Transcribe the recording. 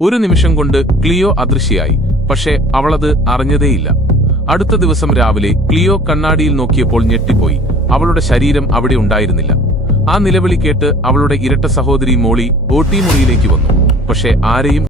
ഒരു നിമിഷം കൊണ്ട് ക്ലിയോ അദൃശ്യയായി. പക്ഷേ അവളത് അറിഞ്ഞതേയില്ല. അടുത്ത ദിവസം രാവിലെ ക്ലിയോ കണ്ണാടിയിൽ നോക്കിയപ്പോൾ ഞെട്ടിപ്പോയി. അവളുടെ ശരീരം അവിടെ ഉണ്ടായിരുന്നില്ല. ആ നിലവിളി കേട്ട് അവളുടെ ഇരട്ട സഹോദരി മോളി ഓട്ടി മുറിയിലേക്ക് വന്നു. പക്ഷേ ആരെയും